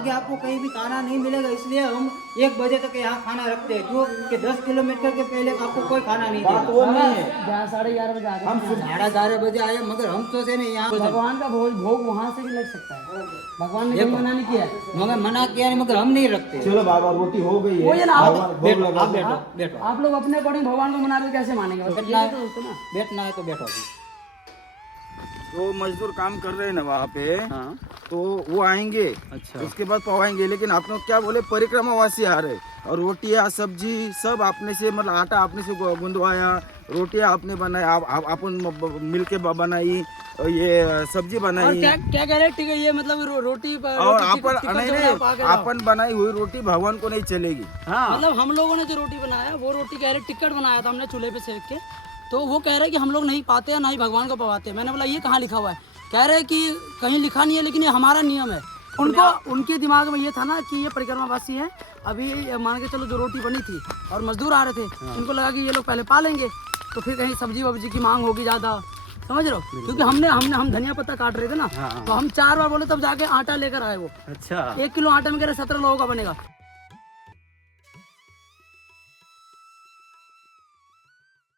आगे आपको कहीं भी खाना नहीं मिलेगा, इसलिए हम 1 बजे तक यहाँ खाना रखते हैं, जो कि 10 किलोमीटर के पहले आपको कोई खाना नहीं बात देगा। वो नहीं है, 11-11:30 बजे आ गए हम थे सिर्फ यहाँ। 11:30 बजे आए, मगर हम तो से नहीं यहाँ भगवान का भोग वहाँ से भी लग सकता है, भगवान ने कहीं मना नहीं किया है। मगर मना किया नहीं, मगर हम नहीं रखते। चलो बाबा रोटी हो गई वो है, ये ना आप भगवान भोग लगा दो। बैठो बैठो, आप लोग अपने अकॉर्डिंग भगवान को मना रहे हो, कैसे मानेंगे? मतलब बैठना ये है तो दोस्तों ना। बैठना है तो बैठो। तो मजदूर काम कर रहे हैं ना वहाँ पे, हाँ तो वो आएंगे, अच्छा उसके बाद पवाएंगे। लेकिन आप लोग क्या बोले, परिक्रमावासी आ रहे, और रोटियाँ सब्जी सब आपने से, मतलब आटा आपने से गुंदवाया, रोटियाँ आपने बनाया, अपन मिल के बनाई, और ये सब्जी और बनाई, क्या क्या कह रहे हैं? ठीक है, ये मतलब रोटी और अपन बनाई हुई रोटी भगवान को नहीं चलेगी। हाँ मतलब हम लोगों ने जो रोटी बनाया, वो रोटी कह रहे टिकट बनाया था हमने चूल्हे पे सेक के, तो वो कह रहे कि हम लोग नहीं पाते हैं, ना ही भगवान को पवाते हैं। मैंने बोला ये कहाँ लिखा हुआ है? कह रहे कि कहीं लिखा नहीं है, लेकिन ये हमारा नियम है। उनके दिमाग में ये था ना कि ये परिक्रमावासी है, अभी मान के चलो जो रोटी बनी थी और मजदूर आ रहे थे, उनको लगा कि ये लोग पहले पा लेंगे, तो फिर कहीं सब्जी वब्जी की मांग होगी ज़्यादा, समझ रहे हो? क्योंकि हम धनिया पत्ता काट रहे थे ना, तो हम 4 बार बोले, तब जाके आटा लेकर आए वो। अच्छा, 1 किलो आटे में कह रहे 17 लोगों का बनेगा।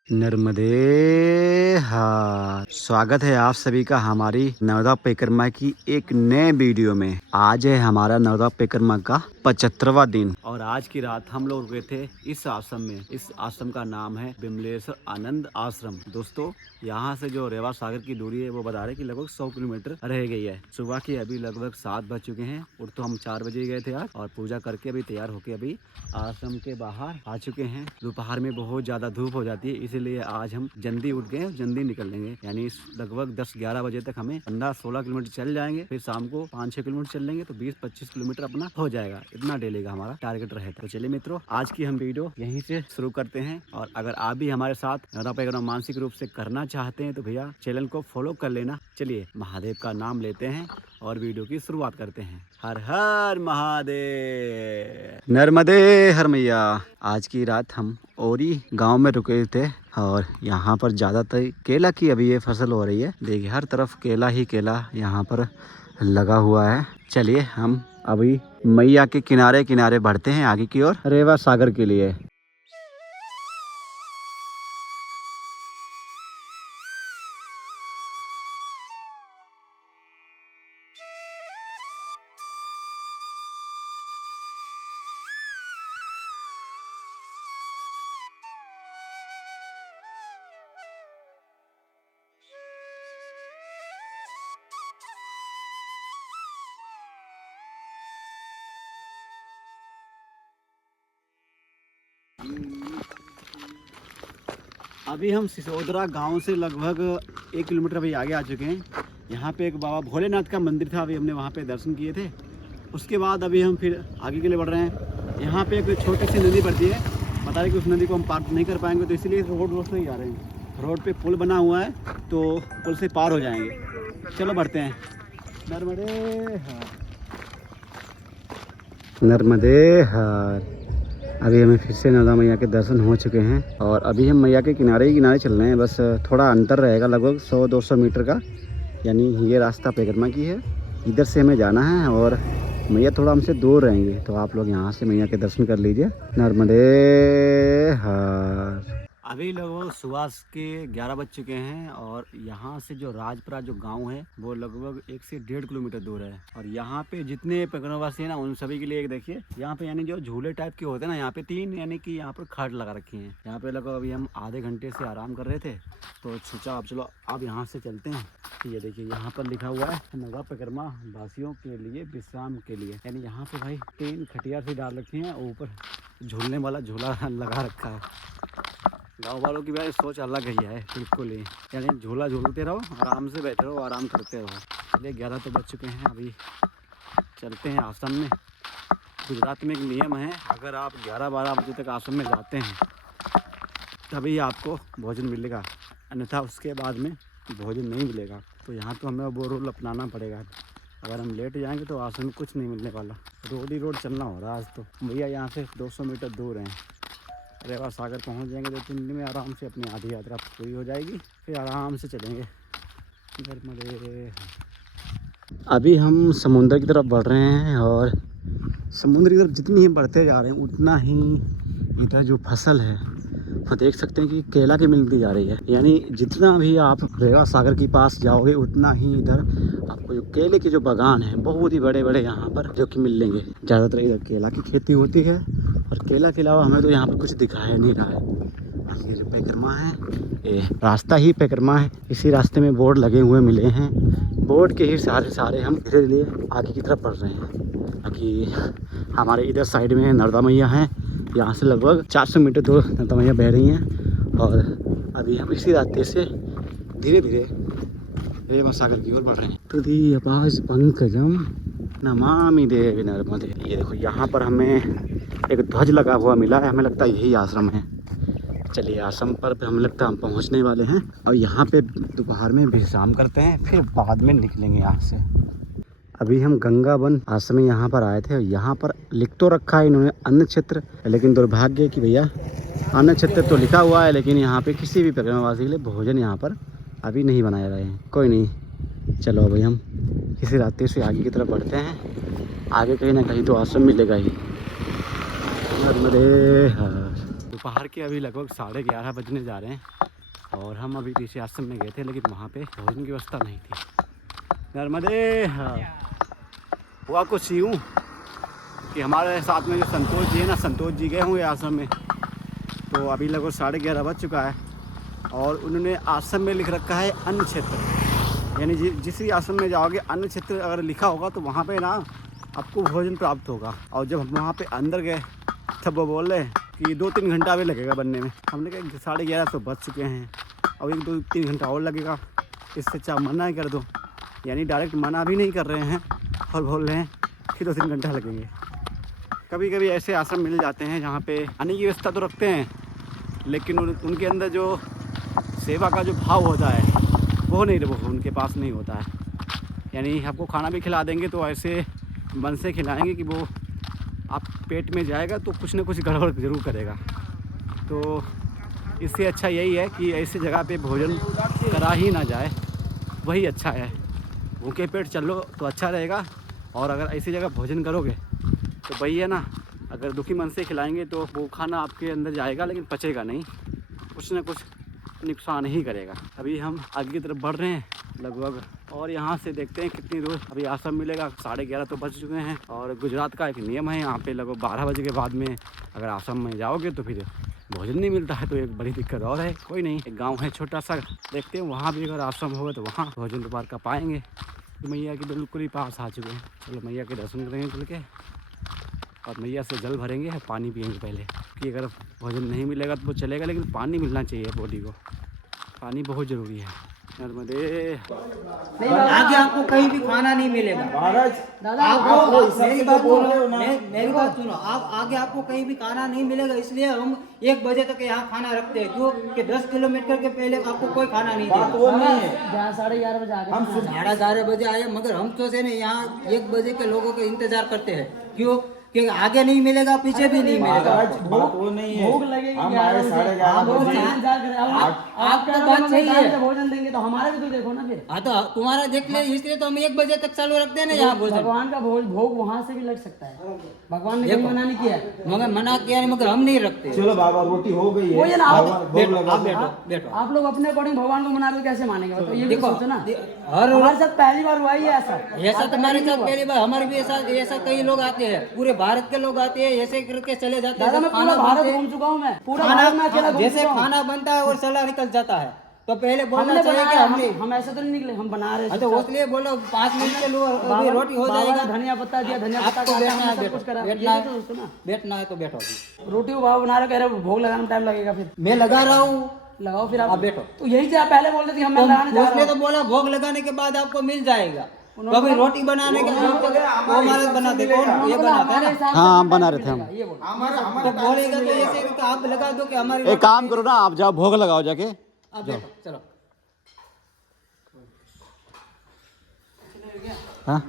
नर्मदे हार। स्वागत है आप सभी का हमारी नर्मदा परिक्रमा की एक नए वीडियो में। आज है हमारा नर्मदा परिक्रमा का 75वां दिन और आज की रात हम लोग रुके थे इस आश्रम में। इस आश्रम का नाम है विमलेश्वर आनंद आश्रम। दोस्तों, यहाँ से जो रेवा सागर की दूरी है वो बता रहे कि लगभग 100 किलोमीटर रह गई है। सुबह के अभी लगभग 7 बज चुके हैं, और तो हम 4 बजे गए थे आज, और पूजा करके अभी तैयार होके अभी आश्रम के बाहर आ चुके हैं। दोपहर में बहुत ज्यादा धूप हो जाती है, इसीलिए आज हम जल्दी उठ गए, जल्दी निकल लेंगे। यानी लगभग 10-11 बजे तक हमें 15-16 किलोमीटर चल जाएंगे, फिर शाम को 5-6 किलोमीटर चल लेंगे, तो 20-25 किलोमीटर अपना हो जाएगा। इतना डेली का हमारा टारगेट रहेगा। तो चलिए मित्रों, आज की हम वीडियो यहीं से शुरू करते हैं। और अगर आप भी हमारे साथ नर्मदा परिक्रमा मानसिक रूप से करना चाहते हैं तो भैया चैनल को फॉलो कर लेना। चलिए महादेव का नाम लेते हैं और वीडियो की शुरुआत करते हैं। हर हर महादेव, नर्मदे हर मैया। आज की रात हम औरी गांव में रुके थे, और यहाँ पर ज़्यादातर केला की अभी ये फसल हो रही है। देखिए हर तरफ केला ही केला यहाँ पर लगा हुआ है। चलिए हम अभी मैया के किनारे किनारे बढ़ते हैं आगे की ओर, रेवा सागर के लिए। अभी हम सिसोदरा गांव से लगभग 1 किलोमीटर अभी आगे आ चुके हैं। यहाँ पे एक बाबा भोलेनाथ का मंदिर था, अभी हमने वहाँ पे दर्शन किए थे। उसके बाद अभी हम फिर आगे के लिए बढ़ रहे हैं। यहाँ पे एक छोटी सी नदी पड़ती है, बता रहे कि उस नदी को हम पार नहीं कर पाएंगे, तो इसलिए रोड से ही जा रहे हैं। रोड पे पुल बना हुआ है, तो पुल से पार हो जाएंगे। चलो बढ़ते हैं। नर्मदे हार, नर्मदे हार। अभी हमें फिर से नर्मदा मैया के दर्शन हो चुके हैं, और अभी हम मैया के किनारे ही किनारे चल रहे हैं। बस थोड़ा अंतर रहेगा, लगभग 100-200 मीटर का। यानी ये रास्ता परिक्रमा की है, इधर से हमें जाना है, और मैया थोड़ा हमसे दूर रहेंगे। तो आप लोग यहाँ से मैया के दर्शन कर लीजिए। नर्मदे हार। अभी लगभग सुबह के 11 बज चुके हैं, और यहाँ से जो राजपुरा जो गांव है वो लगभग 1 से 1.5 किलोमीटर दूर है। और यहाँ पे जितने परिक्रमावासी हैं ना, उन सभी के लिए एक देखिए, यहाँ पे यानी जो झूले टाइप के होते हैं ना, यहाँ पे 3 यानी कि यहाँ पर खाट लगा रखी हैं। यहाँ पे लगभग अभी हम आधे घंटे से आराम कर रहे थे, तो सोचा अब चलो अब यहाँ से चलते हैं। ये देखिए यहाँ पर लिखा हुआ है नर्मदा परिक्रमा वासियों के लिए विश्राम के लिए। यानी यहाँ पे भाई 3 खटिया से डाल रखी हैं, ऊपर झूलने वाला झूला लगा रखा है। गाँव वालों की भाई सोच अलग ही है बिल्कुल ही। यानी झूला झूलते रहो, आराम से बैठे रहो, आराम करते रहो। चलिए 11 तो बज चुके हैं, अभी चलते हैं आश्रम में। गुजरात में एक नियम है, अगर आप 11-12 बजे तक आश्रम में जाते हैं तभी आपको भोजन मिलेगा, अन्यथा उसके बाद में भोजन नहीं मिलेगा। तो यहाँ तो हमें वो रूल अपनाना पड़ेगा। अगर हम लेट जाएंगे तो आश्रम में कुछ नहीं मिलने वाला। रोड ही रोड चलना हो रहा है आज तो। भैया यहाँ से 200 मीटर दूर हैं, रेवा सागर पहुंच जाएंगे 2-3 दिन में। आराम से अपनी आधी यात्रा पूरी हो जाएगी, फिर आराम से चलेंगे। अभी हम समुंदर की तरफ बढ़ रहे हैं, और समुद्र इधर जितनी हम बढ़ते जा रहे हैं उतना ही इधर जो फसल है वो देख सकते हैं कि केला की मिलती जा रही है। यानी जितना भी आप रेवा सागर के पास जाओगे उतना ही इधर आपको जो केले के जो बागान हैं बहुत ही बड़े बड़े यहाँ पर जो कि मिलेंगे। ज़्यादातर इधर केला की खेती होती है और केला के अलावा हमें तो यहाँ पर कुछ दिखाया नहीं रहा है। ये जो पैकरमा है ये रास्ता ही पैकरमा है। इसी रास्ते में बोर्ड लगे हुए मिले हैं। बोर्ड के ही सारे हम धीरे धीरे आगे की तरफ बढ़ रहे हैं। बाकी हमारे इधर साइड में नर्मदा मैया हैं। यहाँ से लगभग 400 मीटर दूर नर्मदा मैया बह रही हैं और अभी हम इसी रास्ते से धीरे धीरे रेवा सागर की ओर बढ़ रहे हैं। तदीयपाश पंकजम नमामि देवी नर्मदे। ये देखो यहाँ पर हमें एक ध्वज लगा हुआ मिला है। हमें लगता है यही आश्रम है। चलिए आश्रम पर हमें लगता है हम पहुँचने वाले हैं और यहाँ पे दोपहर में विश्राम करते हैं, फिर बाद में निकलेंगे यहाँ से। अभी हम गंगा वन आश्रम में यहाँ पर आए थे और यहाँ पर लिख तो रखा है इन्होंने अन्न क्षेत्र, लेकिन दुर्भाग्य कि भैया अन्न क्षेत्र तो लिखा हुआ है लेकिन यहाँ पे किसी भी परिक्रमावासी के लिए भोजन यहाँ पर अभी नहीं बनाए रहे हैं। कोई नहीं, चलो भाई हम इसी रास्ते से आगे की तरफ बढ़ते हैं। आगे कहीं ना कहीं तो आश्रम मिलेगा ही। दोपहर के अभी लगभग 11:30 बजने जा रहे हैं और हम अभी पीछे आश्रम में गए थे लेकिन वहाँ पे भोजन की व्यवस्था नहीं थी। नर्मदे हुआ कुछ यूँ कि हमारे साथ में जो संतोष जी है ना, संतोष जी गए हुए आश्रम में। तो अभी लगभग 11:30 बज चुका है और उन्होंने आश्रम में लिख रखा है अन्न क्षेत्र। यानी जिस भी आश्रम में जाओगे अन्न क्षेत्र अगर लिखा होगा तो वहाँ पे ना आपको भोजन प्राप्त होगा। और जब हम वहाँ पे अंदर गए तब वो बोल रहे कि 2-3 घंटा भी लगेगा बनने में। हमने कहा 11:30 तो बज चुके हैं, अब 1-2-3 घंटा और लगेगा, इससे अच्छा मना ही कर दो। यानी डायरेक्ट मना भी नहीं कर रहे हैं और बोल रहे हैं कि 2-3 घंटा लगेंगे। कभी कभी ऐसे आश्रम मिल जाते हैं जहाँ पे आने की व्यवस्था तो रखते हैं लेकिन उनके अंदर जो सेवा का जो भाव होता है वो उनके पास नहीं होता है। यानी आपको खाना भी खिला देंगे तो ऐसे मन से खिलाएंगे कि वो आप पेट में जाएगा तो कुछ ना कुछ गड़बड़ ज़रूर करेगा। तो इससे अच्छा यही है कि ऐसी जगह पे भोजन करा ही ना जाए, वही अच्छा है। भूखे पेट चलो तो अच्छा रहेगा और अगर ऐसी जगह भोजन करोगे तो वही है ना, अगर दुखी मन से खिलाएंगे तो वो खाना आपके अंदर जाएगा लेकिन पचेगा नहीं, कुछ ना कुछ नुकसान ही करेगा। अभी हम आगे की तरफ बढ़ रहे हैं लगभग और यहाँ से देखते हैं कितनी दूर अभी आश्रम मिलेगा। 11:30 तो बज चुके हैं और गुजरात का एक नियम है यहाँ पे लगभग 12 बजे के बाद में अगर आश्रम में जाओगे तो फिर भोजन नहीं मिलता है, तो एक बड़ी दिक्कत और है। कोई नहीं, एक गाँव है छोटा सा, देखते हैं वहाँ भी अगर आश्रम होगा तो वहाँ भोजन दोपहर का पाएंगे। तो मैया के बिल्कुल ही पास आ चुके हैं। चलो मैया के दर्शन करेंगे चल के और मैया से जल भरेंगे, पानी पिएंगे पहले कि अगर भोजन नहीं मिलेगा तो वो चलेगा लेकिन पानी मिलना चाहिए बॉडी को, पानी बहुत ज़रूरी है। नर्मदे आगे आपको कहीं भी खाना नहीं मिलेगा। आपको मेरी बात सुनो, मेरी बात सुनो, आप आगे आपको कहीं भी खाना नहीं मिलेगा, इसलिए हम 1 बजे तक यहाँ खाना रखते हैं। क्यों कि 10 किलोमीटर के पहले आपको कोई खाना नहीं देगा। 11:30 बजे आ गए, हम 11:30 बजे आए मगर हम तो से यहाँ 1 बजे के लोगों का इंतजार करते हैं। क्यों कि आगे नहीं मिलेगा पीछे भी नहीं मिलेगा। वो नहीं है, भूख लगेगी हम आए 11:30 आपका बात सही है। भोजन देंगे तो हमारा भी तो देखो ना फिर। हाँ तो तुम्हारा देख ले, इसलिए तो हम 1 बजे तक चालू रखते हैं ना यहाँ भोजन। भगवान का भोग वहाँ से भी लग सकता है, भगवान ने कहीं मना नहीं किया है। मगर मना किया नहीं, मगर हम नहीं रखते। चलो बाबा रोटी हो गई वो ये है, ना आप बैठो। आप लोग अपने अकॉर्डिंग भगवान को मना रहे हो, कैसे मानेंगे बताओ? ये भी देखो, सोचो ना, हर हमारे साथ पहली बार हुआ ही है ऐसा। ऐसा तुम्हारे साथ पहली बार, हमारे भी ऐसा कई लोग आते हैं, पूरे भारत के लोग आते हैं, ऐसे करके चले जाते दादा हैं। मैं पूरा भारत घूम चुका हूँ, मैं पूरा भारत में अकेला घूम जैसे चुका हूँ। खाना बनता है और सलाह निकल जाता है तो पहले बोलना हमने चाहिए कि बनाया, हमने। हम ऐसे तो नहीं निकले, हम बना रहे तो इसलिए बोलो 5 मिनट के लो, अभी रोटी हो जाएगा। धनिया पत्ता दिया, धनिया पत्ता आपको का बैठना है, सब कुछ करा, ये बैठना तो सोचो ना। बैठना है तो बैठो। अभी रोटी भाव बना रहे, कह रहे भोग लगाने में टाइम लगेगा, फिर मैं लगा रहा हूँ, लगाओ फिर आप आप बैठो। तो यही से आप पहले बोल रहे थे हम लगाने जा उसने तो बोला भोग लगाने के बाद आपको मिल जाएगा। तो अभी रोटी बनाने के वो हमारे बनाते, कौन ये बनाता है ना? हाँ हम बना रहे थे हम। ये बोलो तो बोलेगा तो ऐसे कि आप लगा दो कि हमारी एक काम करो ना, आप जाओ भोग लगाओ जाके। आप बैठो, चलो। हाँ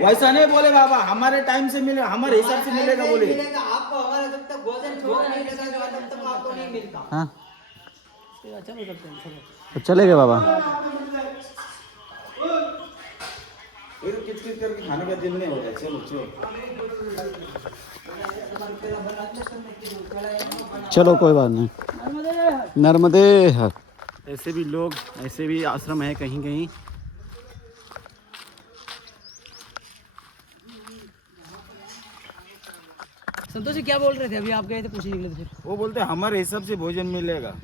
वैसा नहीं बोले बाबा, हमारे टाइम से मिले, हमारे हिसाब से मिलेगा बोले। मिलेगा आपको, हमारा जब तक भोजन छोड़ नहीं लगा तब तक आपको नहीं मिलता। हाँ चलो चलते हैं, चलो। तो चले गए बाबा। ये तो किच करके खाने का दिल नहीं हो रहा है। चलो चलो चलो कोई बात नहीं। नर्मदे हर। ऐसे भी लोग, ऐसे भी आश्रम है कहीं कहीं। संतोष जी क्या बोल रहे थे अभी? आप गए थे पूछने के लिए, तो फिर वो बोलते हैं हमारे हिसाब से भोजन मिलेगा,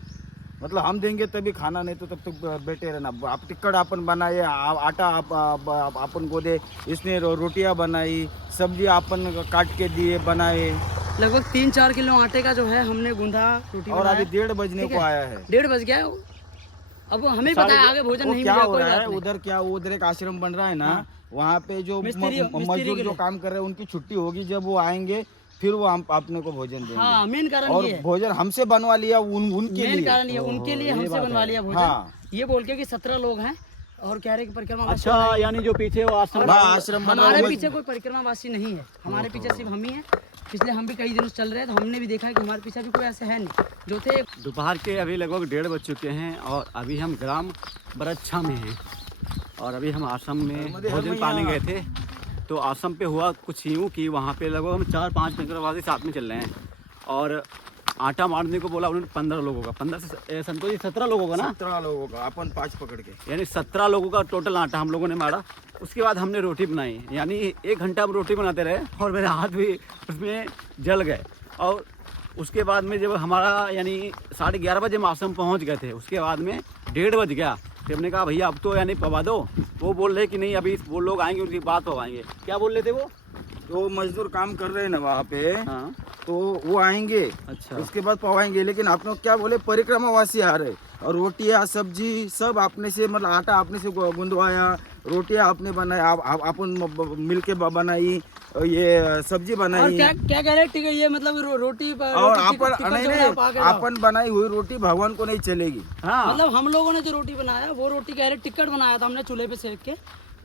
मतलब हम देंगे तभी खाना, नहीं तो तब तक बैठे रहना। आप टिक्कड़ अपन बनाए, आटा अपन को दे, इसने रोटियां बनाई, सब्जी अपन काट के दिए बनाए, लगभग 3-4 किलो आटे का जो है हमने गूंधा, रोटी और बनाया। अभी 1:30 बजने को आया है। 1:30 बज गया है। अब हमें पता है आगे भोजन वो नहीं क्या मिलेगा। हो कोई रहा बात है नहीं। उधर, क्या उधर एक आश्रम बन रहा है ना, वहाँ पे जो मिस्त्री मजदूर के जो लिए। काम कर रहे हैं उनकी छुट्टी होगी, जब वो आएंगे फिर वो हम अपने को भोजन देंगे। हाँ, मेन कारण और ये है। भोजन हमसे बनवा लिया उनके मेन लिए। कारण ये उनके लिए हमसे बनवा लिया भोजन। हाँ। ये बोल के कि 17 लोग हैं और कह रहे कि परिक्रमा वासी अच्छा, यानी जो पीछे वो आश्रम आश्रम बना हमारे हुआ पीछे कोई परिक्रमा वासी नहीं है। हमारे पीछे सिर्फ हम ही हैं। पिछले हम भी कई दिनों से चल रहे हैं, तो हमने भी देखा है कि हमारे पीछे भी कोई ऐसे है नहीं जो थे। दोपहर के अभी लगभग 1:30 बज चुके हैं और अभी हम ग्राम बरच्छा में हैं और अभी हम आश्रम में भोजन पाने गए थे। तो आश्रम पे हुआ कुछ यूँ कि वहाँ पे लगभग हम 4-5 परिक्रमावासी साथ में चल रहे हैं और आटा मारने को बोला उन्होंने 15 लोगों का। 15 से संतोष जी 17 लोगों का ना, 17 लोगों का, अपन 5 पकड़ के, यानी 17 लोगों का टोटल आटा हम लोगों ने मारा। उसके बाद हमने रोटी बनाई, यानी 1 घंटा हम रोटी बनाते रहे और मेरे हाथ भी उसमें जल गए। और उसके बाद में जब हमारा यानी 11:30 बजे हम आश्रम पहुँच गए थे, उसके बाद में 1:30 बज गया। फिर हमने कहा भैया अब तो यानी पवा दो। वो बोल रहे कि नहीं अभी वो लोग आएंगे उनकी बात पवाएंगे। क्या बोल रहे थे वो? जो मजदूर काम कर रहे हैं ना वहाँ पे, हाँ तो वो आएंगे, अच्छा। उसके बाद पवाएंगे। लेकिन आप लोग क्या बोले, परिक्रमावासी आ रहे, और रोटियाँ सब्जी सब आपने से, मतलब आटा आपने से गुंदवाया, रोटियाँ आपने बनाई, अपन मिल के बनाई, ये सब्जी और बनाई, क्या क्या कह रहे? ठीक है, ये मतलब रोटी और अपन बनाई हुई रोटी भगवान को नहीं चलेगी। हाँ मतलब हम लोगों ने जो रोटी बनाया वो रोटी कह रहे टिक्कड़ बनाया था हमने चूल्हे पे सेक के।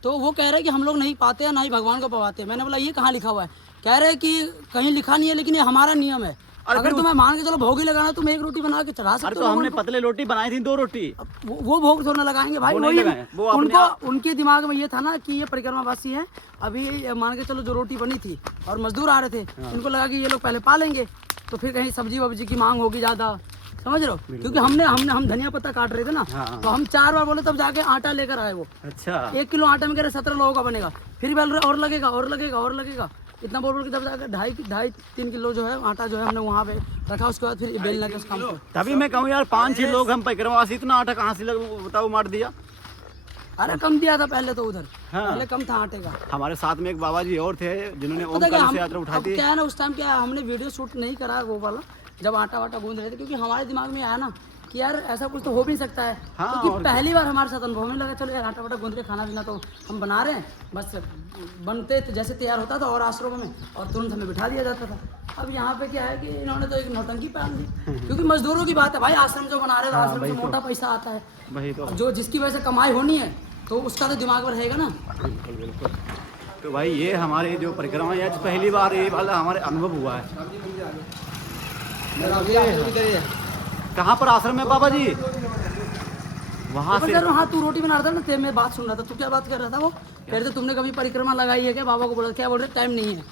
तो वो कह रहे कि हम लोग नहीं पाते हैं, ना ही भगवान को पवाते हैं। मैंने बोला ये कहाँ लिखा हुआ है? कह रहे कि कहीं लिखा नहीं है, लेकिन ये हमारा नियम है। अगर तुम्हें मान के चलो भोग ही लगाना, तुम एक रोटी बना के चढ़ा अरे सकते तो हो। हमने पतले रोटी बनाई थी, 2 रोटी। वो भोग थोड़ा ना लगाएंगे भाई। वो नहीं वही लगाए, वो अपने उनको उनके दिमाग में ये था ना कि ये परिक्रमावासी है। अभी मान के चलो जो रोटी बनी थी और मजदूर आ रहे थे, इनको लगा कि ये लोग पहले पालेंगे, तो फिर कहीं सब्जी वब्जी की मांग होगी ज़्यादा, समझ रहे हो? क्योंकि हम धनिया पत्ता काट रहे थे ना, तो हम 4 बार बोले तब जाके आटा लेकर आए वो। अच्छा 1 किलो आटे में कह रहे 17 लोगों का बनेगा। फिर बोल रहे और लगेगा और लगेगा और लगेगा, इतना बोल के तब जाकर 2.5-3 किलो जो है आटा जो है हमने वहाँ पे रखा। उसके बाद फिर बेलना के उस काम को। तभी मैं कहूँ यार 5-6 लोग हम परिक्रमावासी, इतना आटा कहाँ से बताओ मार दिया। अरे कम दिया था पहले तो उधर, हाँ। पहले कम था आटे का। हमारे साथ में एक बाबा जी और थे जिन्होंने पता क्या, ओमकार से यात्रा उठाई अब थी। क्या है ना, उस टाइम क्या है, हमने वीडियो शूट नहीं करा वो वाला जब आटा वाटा गूंद रहे थे, क्योंकि हमारे दिमाग में आया ना कि यार ऐसा कुछ तो हो भी सकता है। हाँ, क्योंकि पहली बार हमारे साथ अनुभव में लगा चलो यार आटा वाटा गूंद के खाना पीना तो हम बना रहे हैं, बस बनते जैसे तैयार होता था और आश्रम में और तुरंत हमें बिठा दिया जाता था। अब यहाँ पे क्या है कि इन्होंने तो एक नौटंकी पाल दी, क्योंकि मजदूरों की बात है भाई। आश्रम जो बना रहे हैं आश्रम से मोटा पैसा आता है, वही तो, जो जिसकी वजह से कमाई होनी है तो उसका तो दिमाग में रहेगा ना। बिल्कुल बिल्कुल। तो भाई ये हमारे जो परिक्रमा है आज पहली बार ये वाला हमारे अनुभव हुआ है। कहाँ पर आश्रम है बाबा जी? वहाँ से। हाँ तू रोटी बना रहा था ना, तेरे में बात सुन रहा था। तू क्या बात कर रहा था? वो कह रहे थे तुमने कभी परिक्रमा लगाई है क्या? बाबा को बोला क्या? बोल रहे टाइम नहीं है।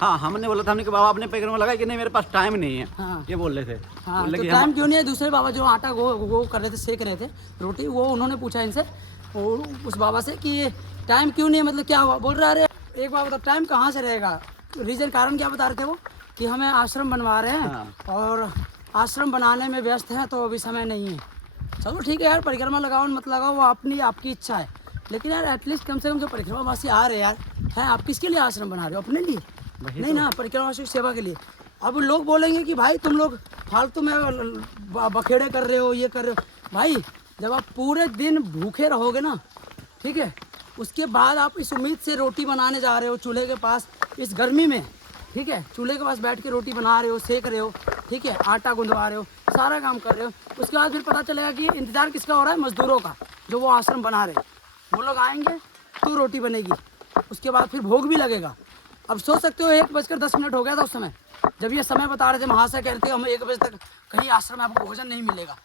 हाँ हमने बोला था हमने कि बाबा आपने परिक्रमा लगाई कि नहीं, मेरे पास टाइम नहीं है। हाँ। ये बोल रहे थे। हाँ बोले तो कि टाइम क्यों नहीं है? दूसरे बाबा जो आटा वो कर रहे थे, सेक रहे थे रोटी, वो उन्होंने पूछा इनसे उस बाबा से कि टाइम क्यों नहीं है, मतलब क्या हुआ? बोल रहा अरे एक बार बता टाइम कहाँ से रहेगा? रीज़न कारण क्या बता रहे थे वो कि हमें आश्रम बनवा रहे हैं और आश्रम बनाने में व्यस्त हैं तो अभी समय नहीं है। चलो ठीक है यार, परिक्रमा लगाओ मत लगाओ वो आपकी इच्छा है, लेकिन यार एटलीस्ट कम से कम जो परिक्रमावासी आ रहे यार हैं, आप किसके लिए आश्रम बना रहे हो? अपने लिए नहीं ना, परिक्रमावासी की सेवा के लिए। अब लोग बोलेंगे कि भाई तुम लोग फालतू में बखेड़े कर रहे हो, ये कर रहे हो। भाई जब आप पूरे दिन भूखे रहोगे ना, ठीक है, उसके बाद आप इस उम्मीद से रोटी बनाने जा रहे हो चूल्हे के पास इस गर्मी में, ठीक है, चूल्हे के पास बैठ के रोटी बना रहे हो, सेक रहे हो, ठीक है, आटा गुंदवा रहे हो, सारा काम कर रहे हो। उसके बाद फिर पता चलेगा कि इंतज़ार किसका हो रहा है? मजदूरों का, जो वो आश्रम बना रहे। वो लोग आएंगे तो रोटी बनेगी, उसके बाद फिर भोग भी लगेगा। अब सोच सकते हो 1:10 हो गया था उस समय जब ये समय बता रहे थे, महाशय कहते हैं हम 1 बजे तक कहीं आश्रम में आपको भोजन नहीं मिलेगा।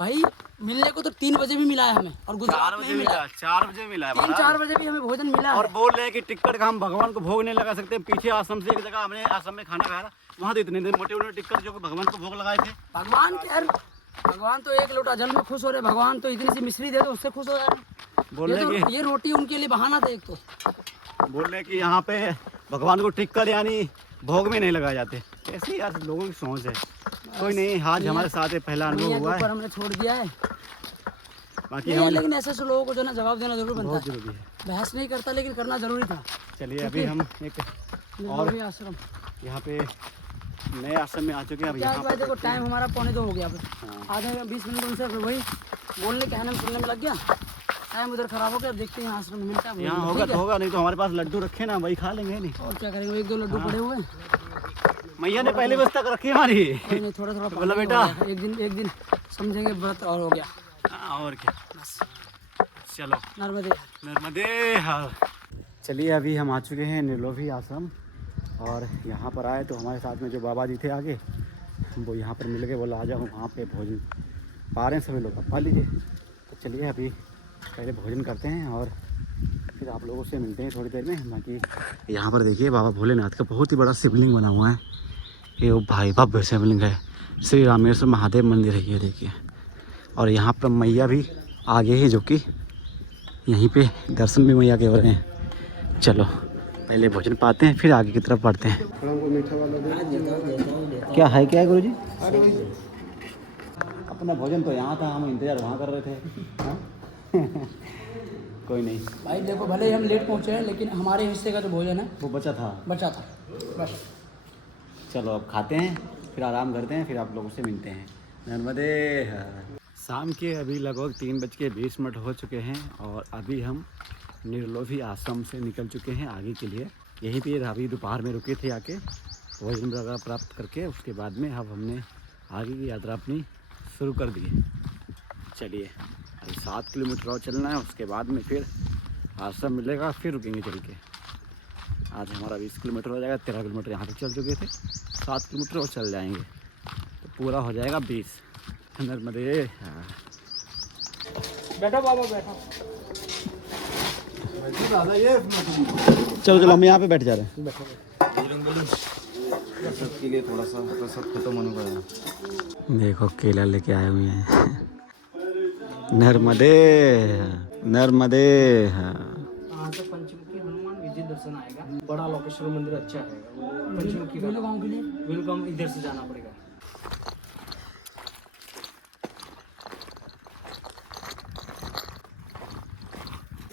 भाई मिलने को तो 3 बजे भी मिला है हमें, और गुजरात में मिला है 4 बजे मिला है 3-4 बजे भी हमें भोजन मिला है। और बोल रहे हैं कि टिकट का हम भगवान को भोग नहीं लगा सकते। पीछे आश्रम से एक जगह हमने आश्रम में खाना खाया था, वहाँ तो इतने मोटे मोटे टिकट जो भगवान को भोग लगाए थे। भगवान के यार, भगवान तो एक लोटा जल में खुश हो रहे, भगवान तो इतनी सी मिश्री दे दो उससे खुश हो रहे। बोल रहे ये रोटी उनके लिए बहाना था एक तो। बोल रहे कि यहाँ पे भगवान को टिकट यानी भोग में नहीं लगाए जाते। ऐसे यार लोगों की सोच है। कोई नहीं, आज हमारे साथ ये पहला अनुभव हुआ है, हमने छोड़ दिया है बाकी नहीं, हम लेकिन ऐसे लोगों को जो ना जवाब देना जरूर बनता बहुत है। जरूरी है। बहस नहीं करता लेकिन करना जरूरी था। चलिए अभी हम एक और निर्भय आश्रम यहाँ पे नए आश्रम में आ चुके हैं। अब क्या यहाँ भाई देखो, टाइम हमारा 2:45 हो गया। हाँ। आधे 20 मिनट उनसे वही बोलने कहने में सुनने में लग गया, टाइम उधर खराब हो गया। अब देखते हैं आश्रम में मिलता है यहाँ होगा तो होगा, नहीं तो हमारे पास लड्डू रखे ना, वही खा लेंगे। नहीं और क्या करेंगे, 1-2 लड्डू पड़े हुए हैं। मैया ने पहले व्यवस्था कर रखी है हमारी। कोई नहीं, थोड़ा थोड़ा बोला बेटा, एक दिन समझेंगे व्रत और हो गया हाँ, और क्या। बस। चलो नर्मदे नर्मदे हर। चलिए अभी हम आ चुके हैं निर्लोभी आश्रम, और यहाँ पर आए तो हमारे साथ में जो बाबा जी थे आगे, वो यहाँ पर मिल गए। बोला आ जाओ वहाँ पे भोजन पा रहे हैं सभी लोग, पा लीजिए। तो चलिए अभी पहले भोजन करते हैं और फिर आप लोगों से मिलते हैं थोड़ी देर में। बाकी यहाँ पर देखिए बाबा भोलेनाथ का बहुत ही बड़ा शिवलिंग बना हुआ है। ये वो भाई भव्य शिवलिंग है, श्री रामेश्वर महादेव मंदिर है ये देखिए। और यहाँ पर मैया भी आगे ही, जो कि यहीं पे दर्शन भी मैया के हो रहे हैं। चलो पहले भोजन पाते हैं, फिर आगे की तरफ बढ़ते हैं। क्या है, क्या है गुरु जी? अपना भोजन तो यहाँ था, हम इंतजार वहाँ कर रहे थे। हाँ? कोई नहीं भाई देखो, भले ही हम लेट पहुँचे हैं लेकिन हमारे हिस्से का जो भोजन है वो बचा था बस। चलो अब खाते हैं, फिर आराम करते हैं, फिर आप लोगों से मिलते हैं। नर्मदे हर। शाम के अभी लगभग 3:20 हो चुके हैं और अभी हम निर्लोभी आश्रम से निकल चुके हैं आगे के लिए। यहीं पे अभी दोपहर में रुके थे आके भोजन वगैरह प्राप्त करके। उसके बाद में अब हमने आगे की यात्रा अपनी शुरू कर दी है। चलिए अभी 7 किलोमीटर और चलना है, उसके बाद में फिर आश्रम मिलेगा, फिर रुकेंगे चल के। आज हमारा 20 किलोमीटर हो जाएगा, 13 किलोमीटर यहाँ से चल चुके थे, 7 किलोमीटर और चल जाएंगे तो पूरा हो जाएगा 20। नर्मदे बैठो बाबा बैठो। चलो चलो हम यहाँ पे बैठ जा रहे हैं। सबके लिए थोड़ा सा प्रसाद खत्म होने का। देखो केला लेके आए हुए हैं। नर्मदे नर्मदे। यहाँ से पंचमुखी हनुमान विजय दर्शन आएगा, बड़ा लोकेश्वर मंदिर अच्छा है। पंचमुखी का गाँव के लिए वेलकम, इधर से जाना पड़ेगा।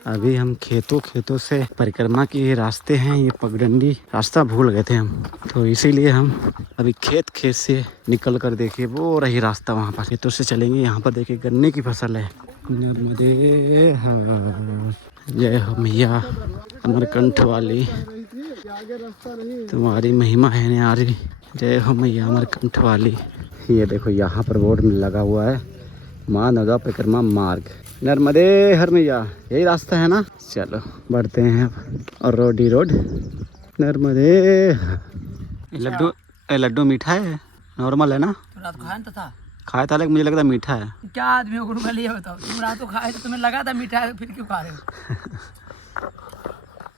अभी हम खेतों से परिक्रमा के रास्ते हैं, ये पगडंडी रास्ता भूल गए थे हम, तो इसीलिए हम अभी खेत से निकल कर देखिए वो रही रास्ता, वहाँ पर खेतों से चलेंगे। यहाँ पर देखिए गन्ने की फसल है। नर्मदे हर। जय हो मैया अमरकंठ वाली, तुम्हारी महिमा है न्यारी। जय हो मैया अमरकंठ वाली। ये देखो यहाँ पर बोर्ड में लगा हुआ है माँ नर्मदा परिक्रमा मार्ग। नर्मदे हर मैया, यही रास्ता है ना। चलो बढ़ते हैं अब, और रोड नर्मदे। लड्डू मीठा है, नॉर्मल है ना? तो रात को खाया था, खाया था लेकिन मुझे लगता मीठा है। क्या आदमी हो गुरु ये बताओ, तुम रात को खाए तो तुम्हें लगा था मीठा है, फिर क्यों खा रहे हो?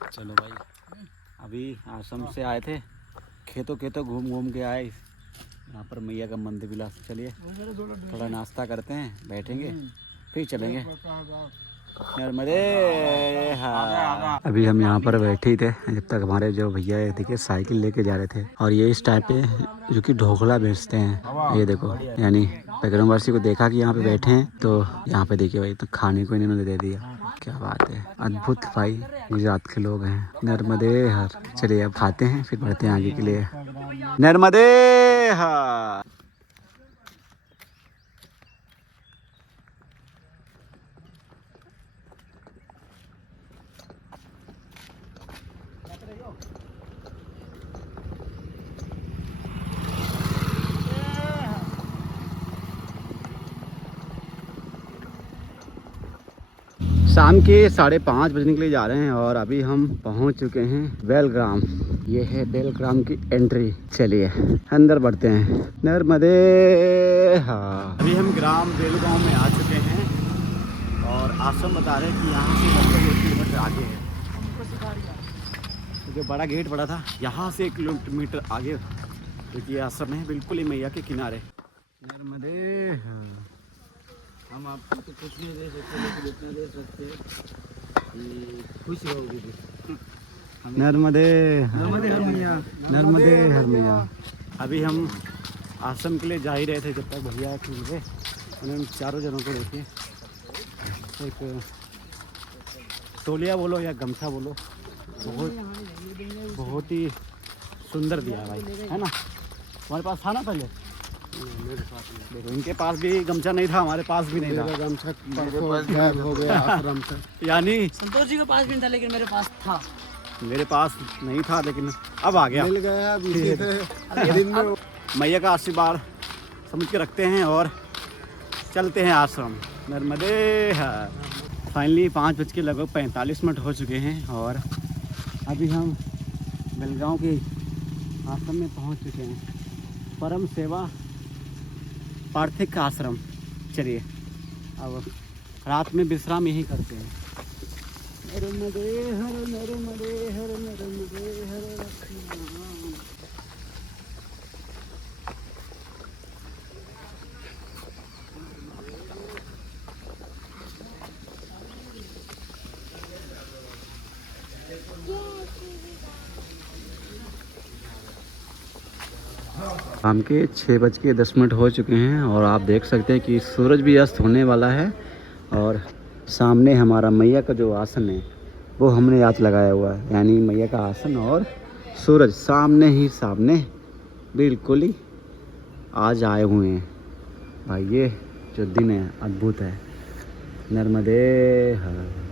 चलो भाई, अभी आश्रम से आए थे, खेतों घूम के आए। यहाँ पर मैया का मंदिर भी लास्ट। चलिए थोड़ा नाश्ता करते हैं, बैठेंगे फिर चलेंगे। नर्मदे हाँ। अभी हम यहाँ पर बैठे ही थे जब तक हमारे जो भैया देखिए साइकिल लेके जा रहे थे, और ये इस टाइप पे जो कि ढोकला बेचते हैं। ये देखो, यानी परिक्रमवासी को देखा कि यहाँ पे बैठे हैं तो यहाँ पे देखिए भाई, तो खाने को इन्होंने दे दिया। क्या बात है, अद्भुत भाई, गुजरात के लोग हैं। नर्मदे हर। चलिए अब खाते हैं, फिर बढ़ते हैं आगे के लिए। नर्मदे हर। शाम के 5:30 बजने के लिए जा रहे हैं और अभी हम पहुंच चुके हैं बेलग्राम। ये है बेलग्राम की एंट्री। चलिए अंदर बढ़ते हैं। नर्मदे हाँ। अभी हम ग्राम बेलगांव में आ चुके आश्रम बता रहे हैं कि यहाँ से लगभग 1 किलोमीटर आगे है। जो बड़ा गेट पड़ा था यहाँ से 1 किलोमीटर आगे देखिए आश्रम है, बिल्कुल ही मैया के किनारे। नर्मदे हम आपको तो कुछ नहीं दे सकते, लेकिन इतना दे सकते हैं कि खुश रहोगे। नर्मदे नर्मदे हर मैया, नर्मदे हर मैया। अभी हम आश्रम के लिए जा ही रहे थे जब तक भैया थे, उन्होंने चारों जनों को देखिए एक तौलिया बोलो या गमछा बोलो, बहुत ही सुंदर दिया भाई, है ना। हमारे पास था ना पहले, देखो इनके पास भी गमछा नहीं था, हमारे पास भी नहीं था। गमछा गायब हो गया आश्रम से। यानी संतोष जी के पास भी नहीं था, लेकिन मेरे पास था। मेरे पास नहीं था लेकिन अब आ गया, मिल गया। अब इसी से दिन में मैया का आशीर्वाद समझ के रखते हैं और चलते हैं आश्रम। नर्मदे हर। फाइनली 5:45 हो चुके हैं और अभी हम बेलगांव के आश्रम में पहुंच चुके हैं, परम सेवा पार्थिक आश्रम। चलिए अब रात में विश्राम यही करते हैं। नर्मदे हर नर्मदे हर नर्मदे हर रखना। शाम के 6:10 हो चुके हैं और आप देख सकते हैं कि सूरज भी अस्त होने वाला है और सामने हमारा मैया का जो आसन है वो हमने आज लगाया हुआ है, यानी मैया का आसन और सूरज सामने ही सामने बिल्कुल ही आज आए हुए हैं भाई। ये जो दिन है अद्भुत है। नर्मदे हर।